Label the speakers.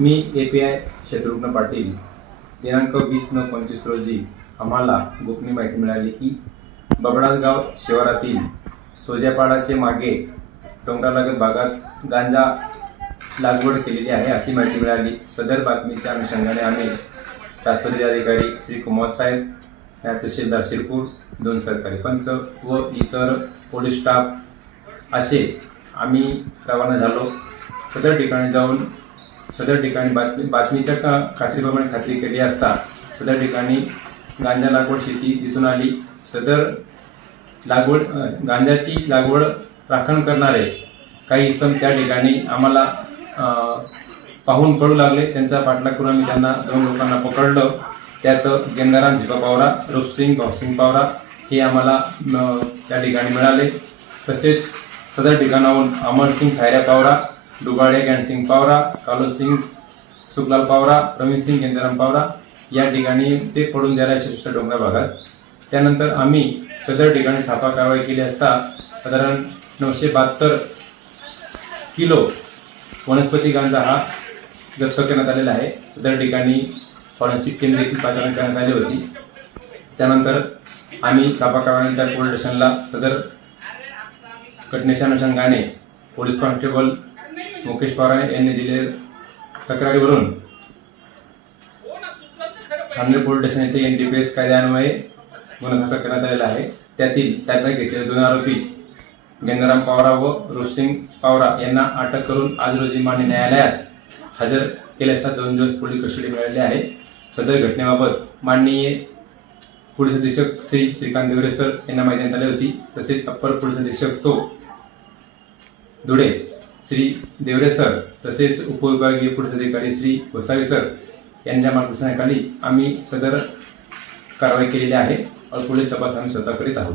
Speaker 1: Me A P I Shatrughan Patil दिनांक वीस नऊ पंचवीस रोजी आम्हाला गोपनीय माहिती मिळाली की बबडासगाव शिवारातील सोज्यापाडाचे मागे डोंगरालगत भागात गांजा लागवड केलेली आहे अशी माहिती मिळाली. सदर बातमीच्या अनुषंगाने आम्ही राष्ट्रपती अधिकारी श्री कुमार साहेब या तहसीलदार शिरपूर दोन सरकारी पंच व इतर पोलीस स्टाफ असे आम्ही रवाना झालो. सदर ठिकाणी जाऊन सदर ठिकाणी बातमी बातमीच्या का खात्रीप्रमाणे खात्री केली असता सदर ठिकाणी गांजा लागवड शेती दिसून आली. सदर लागवड गांजाची लागवड राखण करणारे काही इसम त्या ठिकाणी आम्हाला पाहून पडू लागले. त्यांचा पाठलाग करून आम्ही त्यांना दोन लोकांना पकडलं. त्यात गेंदाराम झिपा पावरा रूपसिंग भाऊसिंग पावरा हे आम्हाला त्या ठिकाणी मिळाले. तसेच सदर ठिकाणाहून अमरसिंग खायऱ्या पावरा डुगाडे ज्ञानसिंग पावरा कालोसिंग सुखलाल पावरा प्रवीणसिंग गेंदाराम पावरा या ठिकाणी ते पडून गेल्या शिष्ट डोंगरा भागात. त्यानंतर आम्ही सदर ठिकाणी छापा कारवाई केली असता साधारण नऊशे बहात्तर किलो वनस्पती गांजा हा जप्त करण्यात आलेला आहे. सदर ठिकाणी फॉरेन्सिक टीम देखील पाचारण करण्यात आली होती. त्यानंतर आम्ही छापा कारवाईच्या पोलीस स्टेशनला सदर घटनेच्या अनुषंगाने पोलीस कॉन्स्टेबल मुकेश पवार यांनी दिलेल्या तक्रारीवरून. ठाणे पोलीस स्टेशन येथे एन डी पी एस कायद्यान्वये गुन्हा दाखल करण्यात आलेला आहे. त्यातील त्याचा घेतलेले दोन आरोपी गेंदाराम पावरा व रुपसिंग पावरा यांना अटक करून आज रोजी मान्य न्यायालयात हजर केले असता दोन दिवस पोलीस कस्टडी मिळाली आहे. सदर घटनेबाबत माननीय पोलीस अधीक्षक श्री श्रीकांत देवरे सर यांना माहिती देण्यात आली होती. तसेच अप्पर पोलीस अधीक्षक सो. धुळे श्री देवरे सर तसेच उपविभागीय पोलीस अधिकारी श्री गोसावी सर यांच्या मार्गदर्शनाखाली आम्ही सदर कारवाई केलेली आहे. और पुढील तपास आम्ही स्वतः करीत आहोत.